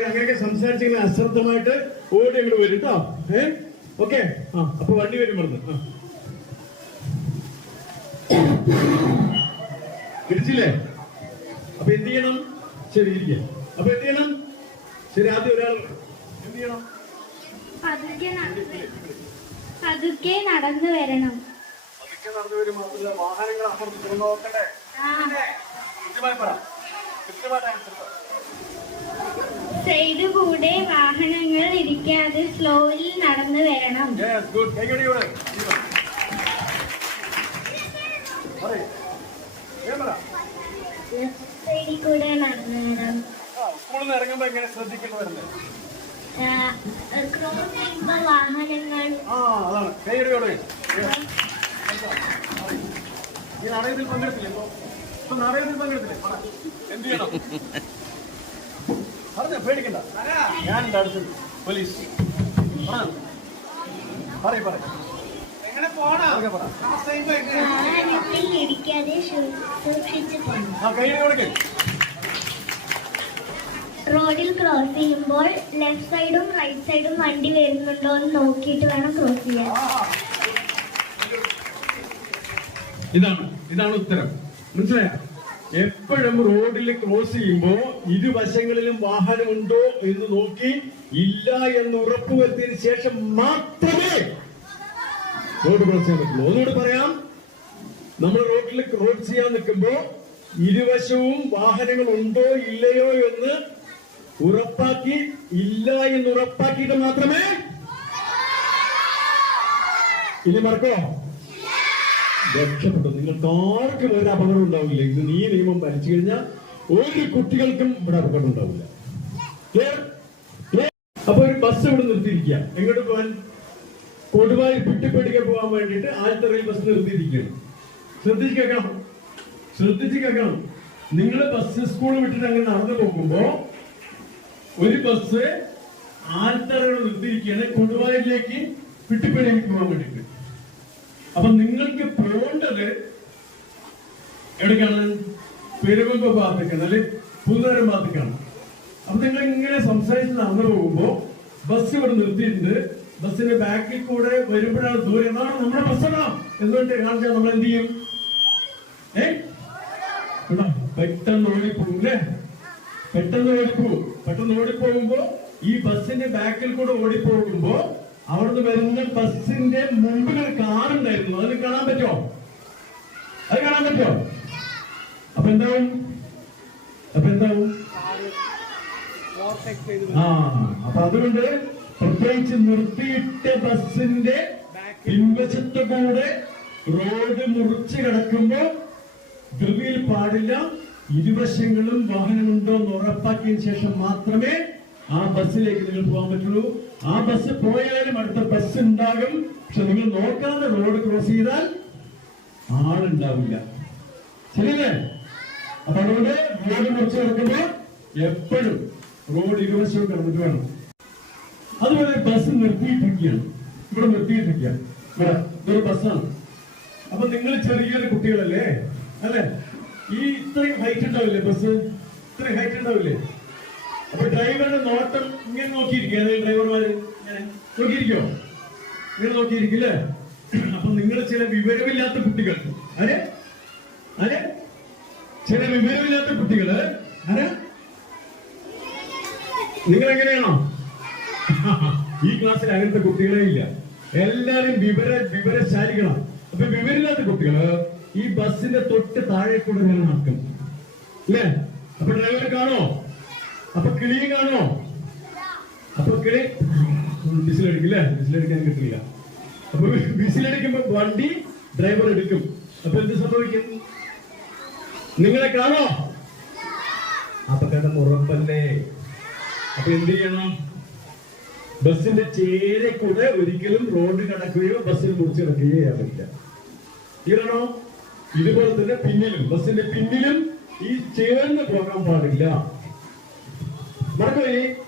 അങ്ങനെയൊക്കെ സംസാരിച്ചിങ്ങനെ അശ്രദ്ധമായിട്ട് ഓടി അങ്ങോട്ട് വരും കേട്ടോ ഏ? ഓക്കെ. ആ അപ്പൊ വണ്ടി വരും പറഞ്ഞു ആ. തിരിച്ചില്ലേ? അപ്പൊ എന്ത് ചെയ്യണം? ശരി ഇരിക്കുക അപ്പൊ എന്ത് ചെയ്യണം? ശരി ആദ്യം ഒരാൾ എന്ത് ചെയ്യണം? പതുക്കെ നടന്ന് വരണം. അതൊക്കെ നടന്നു വരും അതിലെ വാഹനങ്ങൾ അപ്പുറത്ത് നോക്കണ്ടേ? കൃത്യമായി പറ. കൃത്യമായിട്ട്. സൈഡ് കൂടെ വാഹനങ്ങൾ ഇരിക്കാതെ സ്ലോയിൽ നടന്നു വരണം. സൈഡിൽ കൂടെ നടന്നു വരണം. സ്കൂളിൽ ഇറങ്ങുമ്പോ എങ്ങനെ ശ്രദ്ധിക്കണം വരുന്നത് ക്രോസ് ചെയ്യുമ്പോൾ വാഹനങ്ങൾ. ആ അതാണ്. കൈയടിയോടെ. ഈ നാടകത്തിൽ പങ്കെടുത്തില്ലേ? ഇപ്പൊ? നാടകത്തിൽ പങ്കെടുത്തില്ലേ. എന്ത് ചെയ്യണം? പറഞ്ഞ പേടിക്കണ്ട. ഞാൻ അടുത്ത് പോലീസ്. പറയ് പറയ്. റോഡിൽ ക്രോസ് ചെയ്യുമ്പോൾ ലെഫ്റ്റ് സൈഡും റൈറ്റ് സൈഡും വണ്ടി വരുന്നുണ്ടോ എന്ന് നോക്കിയിട്ട് വേണം ക്രോസ് ചെയ്യാൻ. ഇതാണ് ഇതാണ് ഉത്തരം. മനസ്സിലായ? എപ്പോഴും റോഡിൽ ക്രോസ് ചെയ്യുമ്പോ ഇരുവശങ്ങളിലും വാഹനമുണ്ടോ എന്ന് നോക്കി ഇല്ല എന്ന് ഉറപ്പുവരുത്തിയതിനു ശേഷം മാത്രമേ റോഡ് ക്രോസ് ചെയ്യാൻ പറ്റുള്ളൂ. ഒന്നുകൂടി പറയാം. നമ്മൾ റോഡിൽ ക്രോസ് ചെയ്യാൻ നിൽക്കുമ്പോ ഇരുവശവും വാഹനങ്ങൾ ഉണ്ടോ ഇല്ലയോ എന്ന് ഉറപ്പാക്കി ഇല്ല എന്ന് ഉറപ്പാക്കിയിട്ട് മാത്രമേ ഇനി മറക്കോ? രക്ഷപ്പെട്ടു. നിങ്ങൾക്ക് ആർക്കും ഒരു അപകടം ഉണ്ടാവില്ല? ഇത് നീ നിയമം ഭരിച്ചു കഴിഞ്ഞാൽ ഒരു കുട്ടികൾക്കും ഇവിടെ അപകടം ഉണ്ടാവില്ല? അപ്പൊ ഒരു ബസ് ഇവിടെ നിർത്തിയിരിക്കുക. എങ്ങോട്ട് പോകാൻ കൊടുവായി പിട്ടിപ്പടിക്കാൻ പോകാൻ വേണ്ടിയിട്ട് ആൽത്തറയിൽ ബസ് നിർത്തിയിരിക്കുകയാണ്. ശ്രദ്ധിച്ച് കേൾക്കണം. ശ്രദ്ധിച്ച് കേൾക്കണം. നിങ്ങൾ ബസ് സ്കൂൾ വിട്ടിട്ട് അങ്ങനെ നടന്നു പോകുമ്പോ ഒരു ബസ് ആൽത്തറകൾ നിർത്തിയിരിക്കുകയാണ്. കൊടുവായിലേക്ക് പിട്ടിപ്പടിക്ക് പോകാൻ വേണ്ടിയിട്ട്. അപ്പൊ നിങ്ങൾക്ക് പോകേണ്ടത് എവിടേക്കാണ്? പെരുവമ്പ ഭാഗത്തേക്കാണ് അല്ലെ? പുതുനരം ഭാഗത്തേക്കാണ് അപ്പൊ നിങ്ങൾ ഇങ്ങനെ സംസാരിച്ച് നടന്നു പോകുമ്പോ ബസ് ഇവിടെ നിർത്തിയിട്ടുണ്ട്. ബസ്സിന്റെ ബാക്കിൽ കൂടെ വരുമ്പോഴാണ് ദൂരം. എന്നാണ് നമ്മുടെ ബസ്സല്ല എന്നിട്ട് കാണിച്ചാൽ നമ്മൾ എന്ത് ചെയ്യും? ഏ? പെട്ടെന്ന് ഓടിപ്പോകും അല്ലേ? പെട്ടെന്ന് ഓടിപ്പോകും പെട്ടെന്ന് ഓടിപ്പോകുമ്പോ ഈ ബസ്സിന്റെ ബാക്കിൽ കൂടെ ഓടിപ്പോകുമ്പോ അവിടുന്ന് വരുന്ന ബസ്സിന്റെ മുമ്പിൽ ഒരു കാർ ഉണ്ടായിരുന്നു. അതിന് കാണാൻ പറ്റുമോ? അത് കാണാൻ പറ്റുമോ? അപ്പൊ എന്താവും? അപ്പൊ എന്താവും? ആ അപ്പൊ അതുകൊണ്ട് പ്രത്യേകിച്ച് നിർത്തിയിട്ട ബസ്സിന്റെ പിൻവശത്ത് കൂടെ റോഡ് മുറിച്ച് കിടക്കുമ്പോ ധൃതിയിൽ പാടില്ല. ഇരുവശങ്ങളും വാഹനമുണ്ടോ എന്ന് ഉറപ്പാക്കിയ ശേഷം മാത്രമേ ആ ബസ്സിലേക്ക് നിങ്ങൾ പോകാൻ പറ്റുള്ളൂ. ആ ബസ് പോയാലും അടുത്ത ബസ് ഉണ്ടാകും. പക്ഷെ നിങ്ങൾ നോക്കാതെ റോഡ് ക്രോസ് ചെയ്താൽ ആളുണ്ടാവില്ല. ശരിയല്ലേ? അപ്പൊ അതുകൊണ്ട് റോഡ് കുറച്ച് കിടക്കുമ്പോ എപ്പോഴും റോഡ് ഇരുവശവും കിടന്നിട്ട് വേണം. അതുപോലെ ബസ് നിർത്തിയിട്ടിരിക്കുകയാണ്. ഇവിടെ നിർത്തിയിട്ടിരിക്കുകയാണ്. ഇവിടെ ഇതൊരു ബസ്സാണ് അപ്പൊ നിങ്ങൾ ചെറിയൊരു കുട്ടികളല്ലേ? അല്ലെ? ഈ ഇത്രയും ഹൈറ്റ് ഉണ്ടാവില്ലേ ബസ് ഇത്രയും ഹൈറ്റ് ഉണ്ടാവില്ലേ? അപ്പൊ ഡ്രൈവറുടെ നോട്ടം ഇങ്ങനെ നോക്കിയിരിക്കുക ഡ്രൈവർമാര് ഇങ്ങനെ നോക്കിയിരിക്കോ ഇങ്ങനെ നോക്കിയിരിക്കില്ലേ? അപ്പൊ നിങ്ങൾ ചില വിവരമില്ലാത്ത കുട്ടികൾ. അരെ അരെ ചില വിവരമില്ലാത്ത കുട്ടികൾ. അരെ നിങ്ങൾ എങ്ങനെയാണോ ഈ ക്ലാസ്സിൽ അങ്ങനത്തെ കുട്ടികളെ ഇല്ല. എല്ലാരും വിവര വിവരശാലികളാണ് അപ്പൊ വിവരമില്ലാത്ത കുട്ടികൾ ഈ ബസ്സിന്റെ തൊട്ട് താഴെ കൂടെ നടക്കും അല്ലേ അപ്പൊ ഡ്രൈവർ കാണോ അപ്പൊ കിളിയെ കാണോ അപ്പൊ കിളി ബിസിലെടുക്കില്ലേ ബിസിലെടുക്കാൻ കിട്ടില്ല അപ്പൊ വിസിലടിക്കുമ്പോ വണ്ടി ഡ്രൈവർ എടുക്കും. അപ്പൊ എന്ത് സംഭവിക്കും? നിങ്ങളെ കാണോ അപകടം ഉറപ്പല്ലേ? അപ്പൊ എന്ത് ചെയ്യണം? ബസ്സിന്റെ ചേരെ കൂടെ ഒരിക്കലും റോഡ് കടക്കുകയോ ബസ്സിൽ മുറിച്ച് കിടക്കുകയോ ചെയ്യാൻ പറ്റില്ല. തീരണോ ഇതുപോലെ തന്നെ പിന്നിലും. ബസ്സിന്റെ പിന്നിലും ഈ ചേർന്ന് പോകാൻ പാടില്ല. 马翠云。